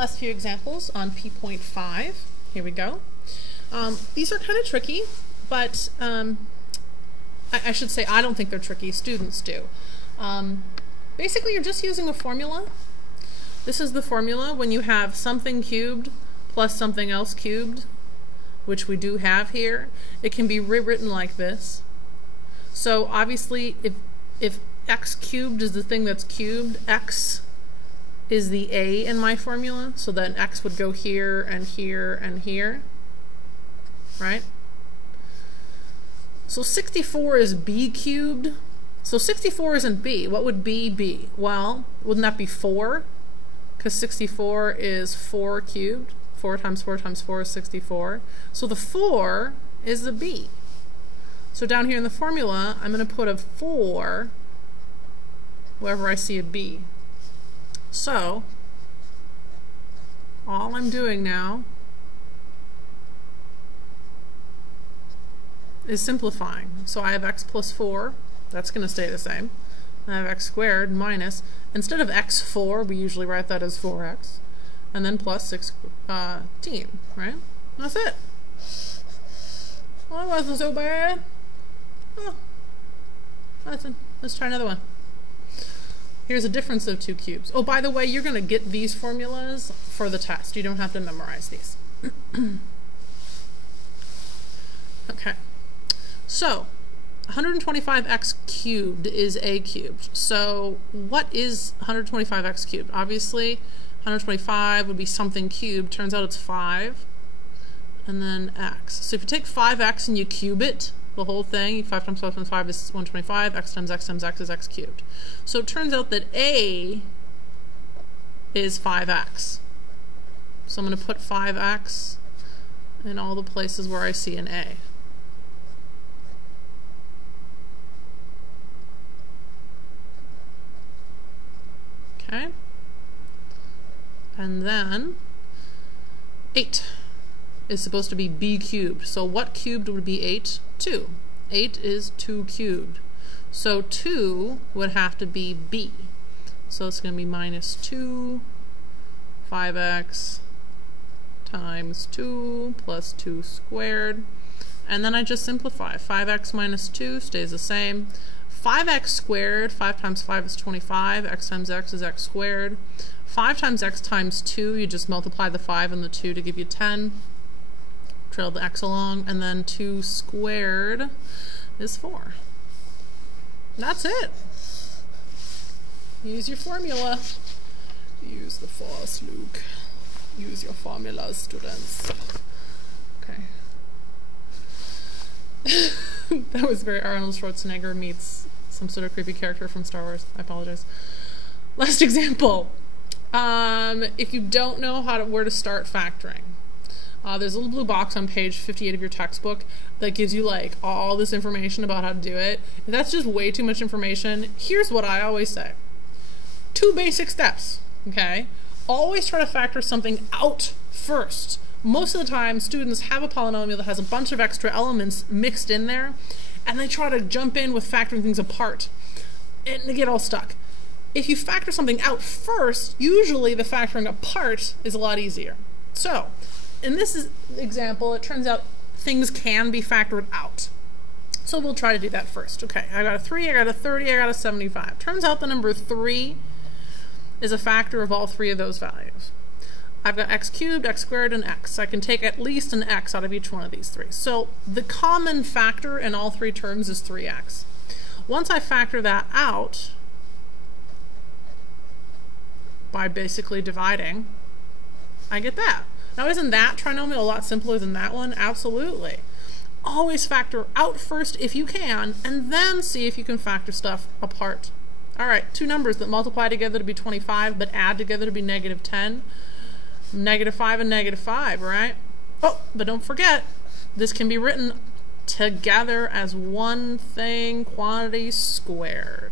last few examples on P.5. Here we go. These are kind of tricky, but I should say I don't think they're tricky. Students do. Basically, you're just using a formula. This is the formula when you have something cubed plus something else cubed, which we do have here. It can be rewritten like this. So obviously, if x cubed is the thing that's cubed, x is the a in my formula, so then x would go here and here and here, right? So 64 is b cubed. So 64 isn't b. What would b be? Well, wouldn't that be 4? Because 64 is 4 cubed. 4 times 4 times 4 is 64. So the 4 is the b. So down here in the formula, I'm going to put a 4 wherever I see a b. So all I'm doing now is simplifying. So I have x plus 4. That's going to stay the same. I have x squared minus, instead of x4, we usually write that as 4x, and then plus 16, right? That's it. Well, that wasn't so bad. Oh, let's try another one. Here's a difference of 2 cubes. Oh, by the way, you're going to get these formulas for the test. You don't have to memorize these. Okay. So 125x cubed is a cubed. So what is 125x cubed? Obviously, 125 would be something cubed. Turns out it's 5. And then x. So if you take 5x and you cube it, the whole thing, 5 times 5 times 5 is 125, x times x times x is x cubed. So it turns out that a is 5x. So I'm going to put 5x in all the places where I see an a. Okay. And then 8 is supposed to be b cubed. So what cubed would be 8? 2. 8 is 2 cubed. So 2 would have to be b. So it's going to be minus 2 5x times 2 plus 2 squared. And then I just simplify. 5x minus 2 stays the same. 5x squared, 5 times 5 is 25, x times x is x squared. 5 times x times 2, you just multiply the 5 and the 2 to give you 10. Trail the x along, and then 2 squared is 4. That's it. Use your formula. Use the force, Luke. Use your formulas, students. Okay. That was very Arnold Schwarzenegger meets some sort of creepy character from Star Wars. I apologize. Last example. If you don't know where to start factoring, there's a little blue box on page 58 of your textbook that gives you like all this information about how to do it. If that's just way too much information, here's what I always say. 2 basic steps, okay? Always try to factor something out first. Most of the time, students have a polynomial that has a bunch of extra elements mixed in there, and they try to jump in with factoring things apart, and they get all stuck. If you factor something out first, usually the factoring apart is a lot easier. So, in this example, it turns out things can be factored out. So we'll try to do that first. Okay, I got a 3, I got a 30, I got a 75. Turns out the number 3 is a factor of all 3 of those values. I've got x cubed, x squared, and x. I can take at least an x out of each one of these 3. So the common factor in all 3 terms is 3x. Once I factor that out by basically dividing, I get that. Now, isn't that trinomial a lot simpler than that one? Absolutely. Always factor out first if you can, and then see if you can factor stuff apart. All right, 2 numbers that multiply together to be 25 but add together to be negative 10. Negative 5 and negative 5, right? Oh, but don't forget, this can be written together as one thing, quantity squared.